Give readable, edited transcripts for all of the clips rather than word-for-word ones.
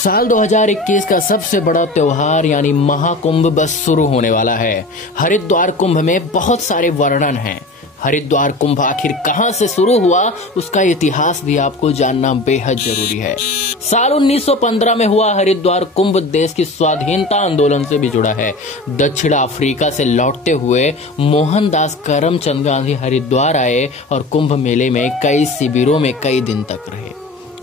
साल 2021 का सबसे बड़ा त्योहार यानी महाकुंभ बस शुरू होने वाला है। हरिद्वार कुंभ में बहुत सारे वर्णन हैं। हरिद्वार कुंभ आखिर कहां से शुरू हुआ, उसका इतिहास भी आपको जानना बेहद जरूरी है। साल 1915 में हुआ हरिद्वार कुंभ देश की स्वाधीनता आंदोलन से भी जुड़ा है। दक्षिण अफ्रीका से लौटते हुए मोहनदास करमचंद गांधी हरिद्वार आए और कुंभ मेले में कई शिविरों में कई दिन तक रहे।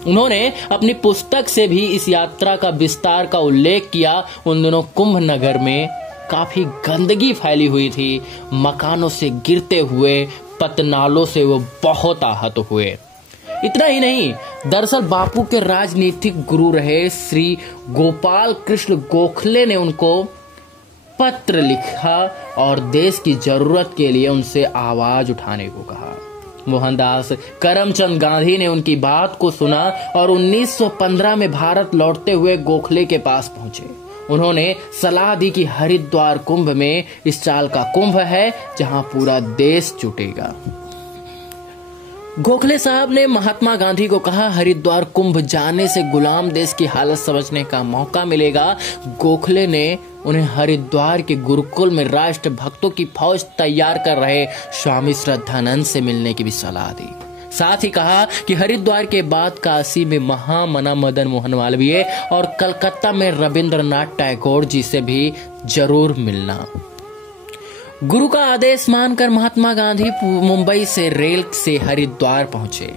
उन्होंने अपनी पुस्तक से भी इस यात्रा का विस्तार का उल्लेख किया। उन दिनों कुंभ नगर में काफी गंदगी फैली हुई थी। मकानों से गिरते हुए पतनालों से वो बहुत आहत हुए। इतना ही नहीं, दरअसल बापू के राजनीतिक गुरु रहे श्री गोपाल कृष्ण गोखले ने उनको पत्र लिखा और देश की जरूरत के लिए उनसे आवाज उठाने को कहा। मोहनदास करमचंद गांधी ने उनकी बात को सुना और 1915 में भारत लौटते हुए गोखले के पास पहुंचे। उन्होंने सलाह दी कि हरिद्वार कुंभ में इस साल का कुंभ है जहां पूरा देश जुटेगा। गोखले साहब ने महात्मा गांधी को कहा, हरिद्वार कुंभ जाने से गुलाम देश की हालत समझने का मौका मिलेगा। गोखले ने उन्हें हरिद्वार के गुरुकुल में राष्ट्र भक्तों की फौज तैयार कर रहे स्वामी श्रद्धानंद से मिलने की भी सलाह दी। साथ ही कहा कि हरिद्वार के बाद काशी में महामना मदन मोहन मालवीय और कलकत्ता में रविंद्रनाथ टैगोर जी से भी जरूर मिलना। गुरु का आदेश मानकर महात्मा गांधी मुंबई से रेल से हरिद्वार पहुंचे।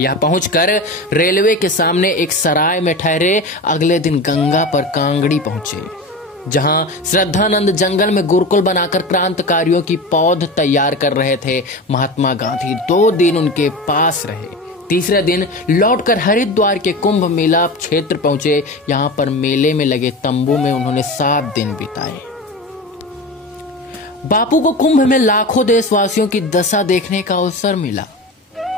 यहां पहुंचकर रेलवे के सामने एक सराय में ठहरे। अगले दिन गंगा पर कांगड़ी पहुंचे, जहां श्रद्धानंद जंगल में गुरुकुल बनाकर क्रांतिकारियों की पौध तैयार कर रहे थे। महात्मा गांधी 2 दिन उनके पास रहे। तीसरे दिन लौटकर हरिद्वार के कुंभ मेला क्षेत्र पहुंचे। यहां पर मेले में लगे तंबू में उन्होंने 7 दिन बिताए। बापू को कुंभ में लाखों देशवासियों की दशा देखने का अवसर मिला।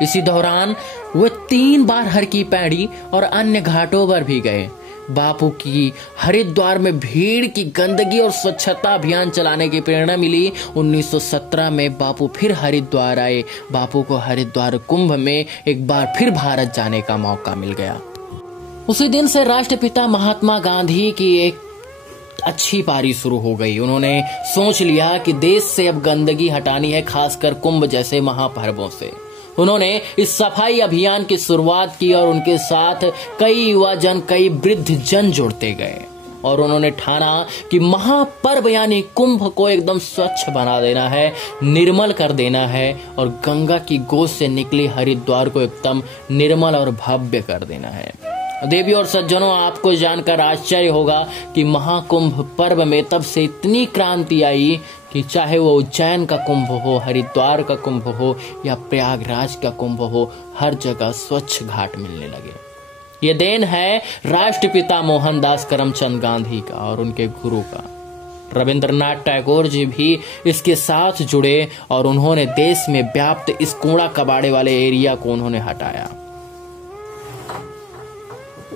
इसी दौरान वे 3 बार हर की पैड़ी और अन्य घाटों पर भी गए। बापू की हरिद्वार में भीड़ की गंदगी और स्वच्छता अभियान चलाने की प्रेरणा मिली। 1917 में बापू फिर हरिद्वार आए। बापू को हरिद्वार कुंभ में एक बार फिर भारत जाने का मौका मिल गया। उसी दिन से राष्ट्रपिता महात्मा गांधी की एक अच्छी पारी शुरू हो गई। उन्होंने सोच लिया कि देश से अब गंदगी हटानी है, खासकर कुंभ जैसे महापर्वों से। उन्होंने इस सफाई अभियान की शुरुआत की और उनके साथ कई युवा जन, कई वृद्ध जन जुड़ते गए और उन्होंने ठाना कि महापर्व यानी कुंभ को एकदम स्वच्छ बना देना है, निर्मल कर देना है और गंगा की गोद से निकली हरिद्वार को एकदम निर्मल और भव्य कर देना है। देवी और सज्जनों, आपको जानकर आश्चर्य होगा कि महाकुंभ पर्व में तब से इतनी क्रांति आई कि चाहे वो उज्जैन का कुंभ हो, हरिद्वार का कुंभ हो या प्रयागराज का कुंभ हो, हर जगह स्वच्छ घाट मिलने लगे। ये देन है राष्ट्रपिता मोहनदास करमचंद गांधी का और उनके गुरु का। रविंद्रनाथ टैगोर जी भी इसके साथ जुड़े और उन्होंने देश में व्याप्त इस कूड़ा कबाड़े वाले एरिया को उन्होंने हटाया।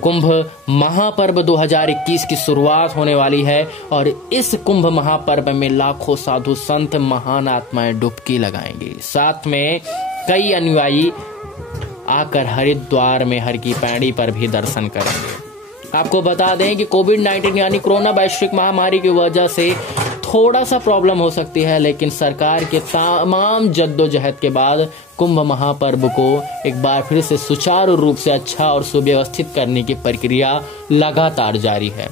कुंभ महापर्व 2021 की शुरुआत होने वाली है और इस कुंभ महापर्व में लाखों साधु संत, महान आत्माएं डुबकी लगाएंगे। साथ में कई अनुयायी आकर हरिद्वार में हर की पैड़ी पर भी दर्शन करेंगे। आपको बता दें कि कोविड-19 यानी कोरोना वैश्विक महामारी की वजह से थोड़ा सा प्रॉब्लम हो सकती है, लेकिन सरकार के तमाम जद्दोजहद के बाद कुंभ महापर्व को एक बार फिर से सुचारू रूप से अच्छा और सुव्यवस्थित करने की प्रक्रिया लगातार जारी है।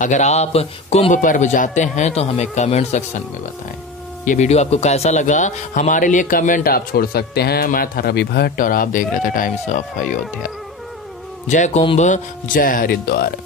अगर आप कुंभ पर्व जाते हैं तो हमें कमेंट सेक्शन में बताएं। ये वीडियो आपको कैसा लगा, हमारे लिए कमेंट आप छोड़ सकते हैं। मैं था रवि भट्ट और आप देख रहे थे टाइम्स ऑफ अयोध्या। जय कुंभ, जय हरिद्वार।